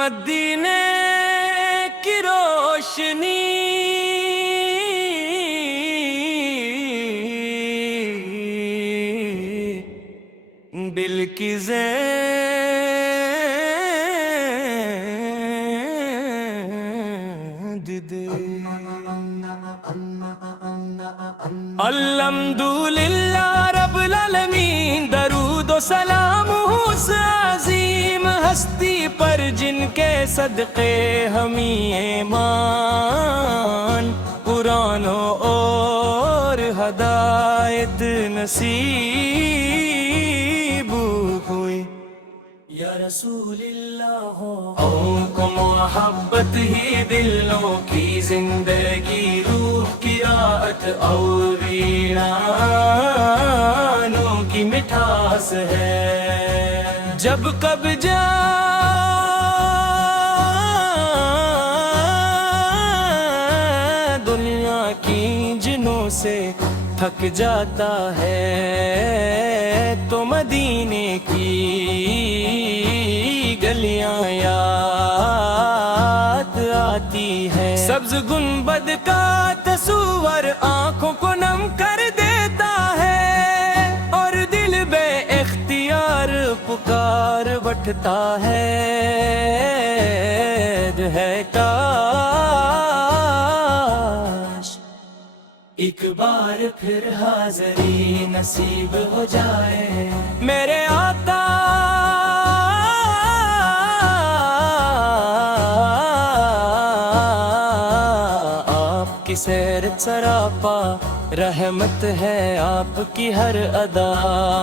مدینے کی روشنی دل کی زید دے۔ الحمدللہ رب العالمین، درود و سلام اس عظیم ہستی پر جن کے صدقے ہمیں ایمان، قرآن اور ہدایت نصیب ہوئی۔ یا رسول اللہ ہوں کو محبت ہی دلوں کی زندگی، روح کی راحت اور ویرانوں کی مٹھاس ہے۔ جب کب جا دنیا کی جنوں سے تھک جاتا ہے تو مدینے کی گلیاں یاد آتی ہے۔ سبز گنبد کا تصور آنکھوں کو نم کر دیتا ہے، اور دل بے اختیار پکار اٹھتا ہے کاش ایک بار پھر حاضری نصیب ہو جائے میرے آقا۔ آپ کی سیر سراپا رحمت ہے، آپ کی ہر ادا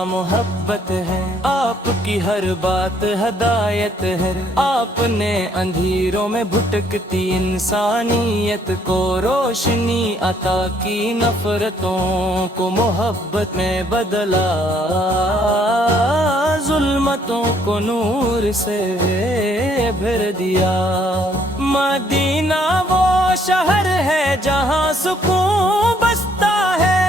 محبت ہے، آپ کی ہر بات ہدایت ہے۔ آپ نے اندھیروں میں بھٹکتی انسانیت کو روشنی عطا کی، نفرتوں کو محبت میں بدلا، ظلمتوں کو نور سے بھر دیا۔ مدینہ وہ شہر ہے جہاں سکون بستا ہے،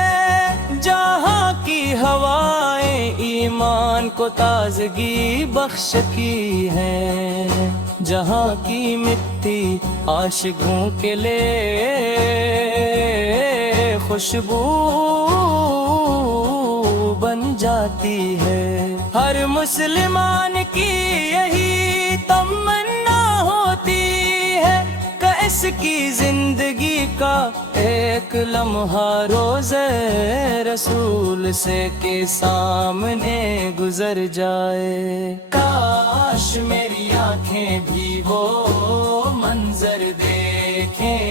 جہاں کی ہوائیں ایمان کو تازگی بخشتی ہیں، جہاں کی مٹی عاشقوں کے لیے خوشبو بن جاتی ہے۔ ہر مسلمان کی یہی تمنا ہوتی ہے کہ اس کی زندگی کا ایک لمحہ روزے رسول سے کے سامنے گزر جائے۔ کاش میری آنکھیں بھی وہ منظر دیکھیں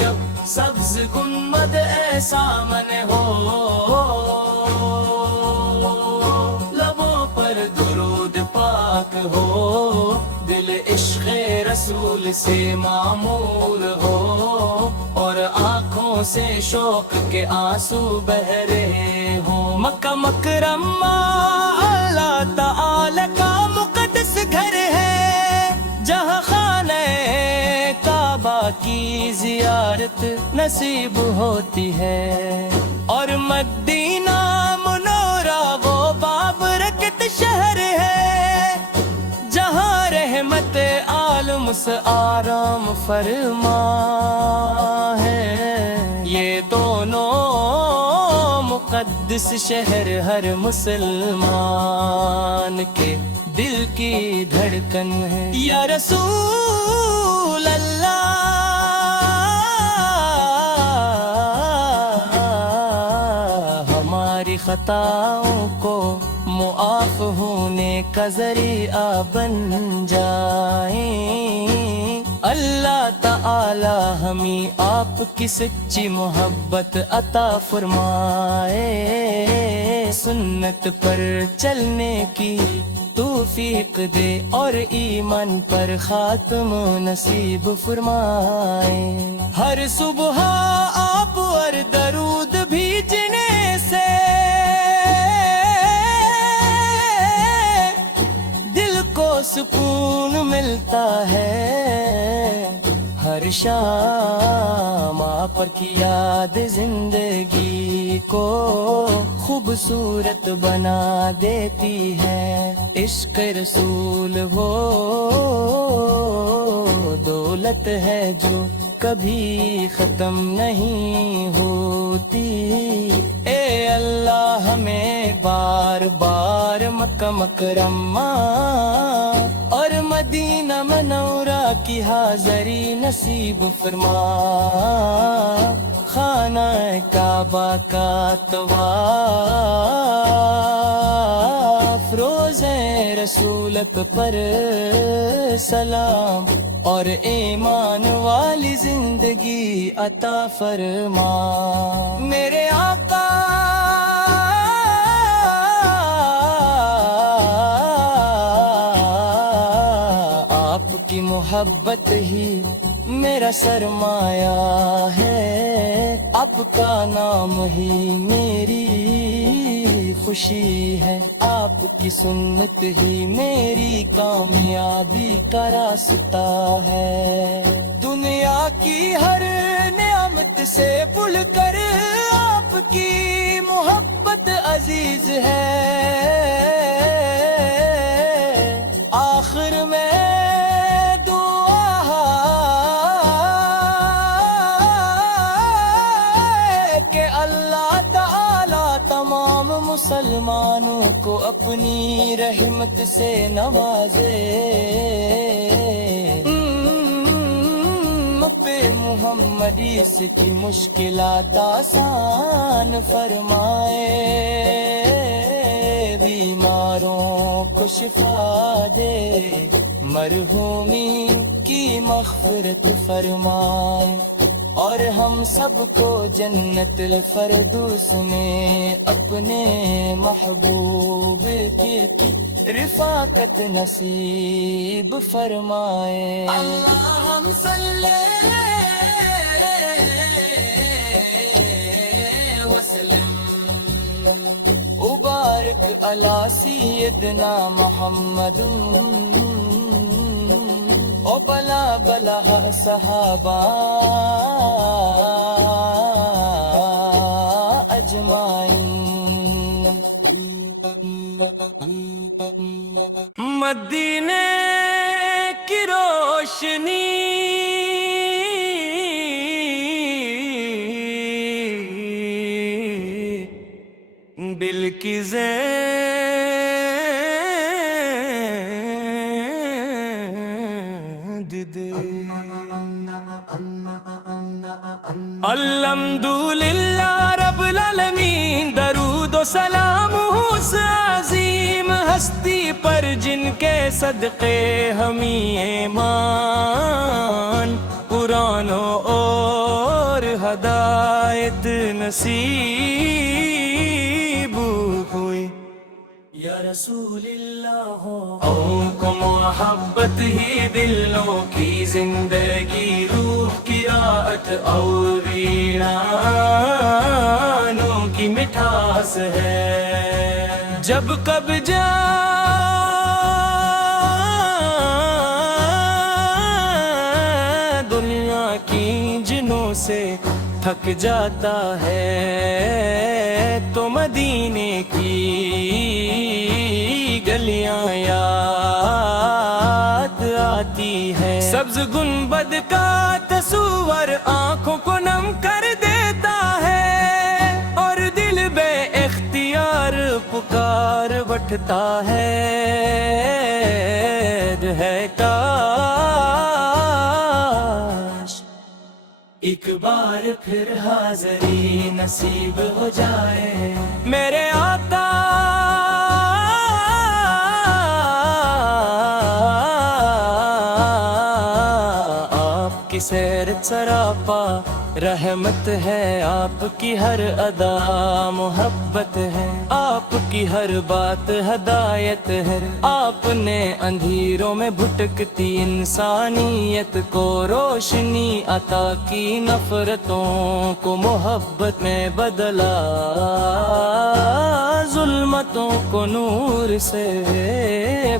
جب سبز گنبد سامنے ہو، لبوں پر درود پاک ہو، دل عشق رسول سے معمور ہو، اور آنکھوں سے شوق کے آنسو بہ رہے ہوں۔ مکہ مکرمہ اللہ تعالی کا مقدس گھر ہے، جہاں خانہ کعبہ کی زیارت نصیب ہوتی ہے، اور مدینہ منورہ وہ بابرکت شہر ہے، جہاں رحمت عالم سے آرام فرما ہے۔ یہ دونوں مقدس شہر ہر مسلمان کے دل کی دھڑکن ہے۔ یا رسول اللہ ہماری خطاؤں کو معاف ہونے کا ذریعہ بن جائیں، اللہ تعالی ہمیں آپ کی سچی محبت عطا فرمائے، سنت پر چلنے کی توفیق دے، اور ایمان پر خاتم نصیب فرمائے۔ ہر صبح آپ اور درود بھیجنے سے دل کو سکون ملتا ہے، ہر شام آپ کی یاد زندگی کو خوبصورت بنا دیتی ہے، عشق رسول وہ فضیلت ہے جو کبھی ختم نہیں ہوتی. اے اللہ ہمیں بار بار مکہ مکرمہ اور مدینہ منورہ کی حاضری نصیب فرما. خانہ کعبہ کا طواف روضہ رسولت پر سلام اور ایمان والی زندگی عطا فرما. میرے آقا آپ کی محبت ہی میرا سرمایہ ہے، آپ کا نام ہی میری خوشی ہے، آپ کی سنت ہی میری کامیابی کا راستہ ہے. دنیا کی ہر نعمت سے بڑھ کر آپ کی محبت عزیز ہے. آخر میں مسلمانوں کو اپنی رحمت سے نوازے. پہ محمدی اس کی مشکلات آسان فرمائے، بیماروں کو شفا دے، مرحومی کی مغفرت فرمائے، اور ہم سب کو جنت الفردوس میں اپنے محبوب کی رفاقت نصیب فرمائے. اللہم صلی وسلم وبارک علی سیدنا محمد او بلا بلا صحابہ اجمعین. مدینے کی روشنی دل کی الحمدللہ رب العالمین، درود و سلام اس عظیم ہستی پر جن کے صدقے ہمیں ایمان، قرآن اور ہدایت نصیب ہوئی. یا رسول اللہ ہو کو محبت ہی دلوں کی زندگی، روح کی راحت اور ویرانوں کی مٹھاس ہے. جب کب دنیا کی جنوں سے تھک جاتا ہے تو مدینے کی گلیاں یاد آتی ہے. سبز گنبد کا تصور آنکھوں کو نم کر دیتا ہے، اور دل بے اختیار پکار بٹھتا ہے کاش ایک بار پھر حاضری نصیب ہو جائے. میرے آقا آپ کی سیرت سراپا رحمت ہے، آپ کی ہر ادا محبت ہے، آپ کی ہر بات ہدایت ہے. آپ نے اندھیروں میں بھٹکتی انسانیت کو روشنی عطا کی، نفرتوں کو محبت میں بدلا، ظلمتوں کو نور سے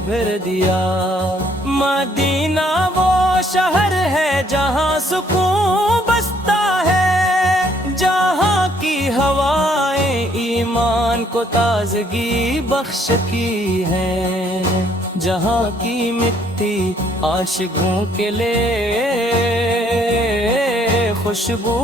بھر دیا. مدینہ وہ شہر ہے جہاں سکون بستا ہے، جہاں کی ہوائیں ایمان کو تازگی بخشتی ہیں، جہاں کی مٹی عاشقوں کے لیے خوشبو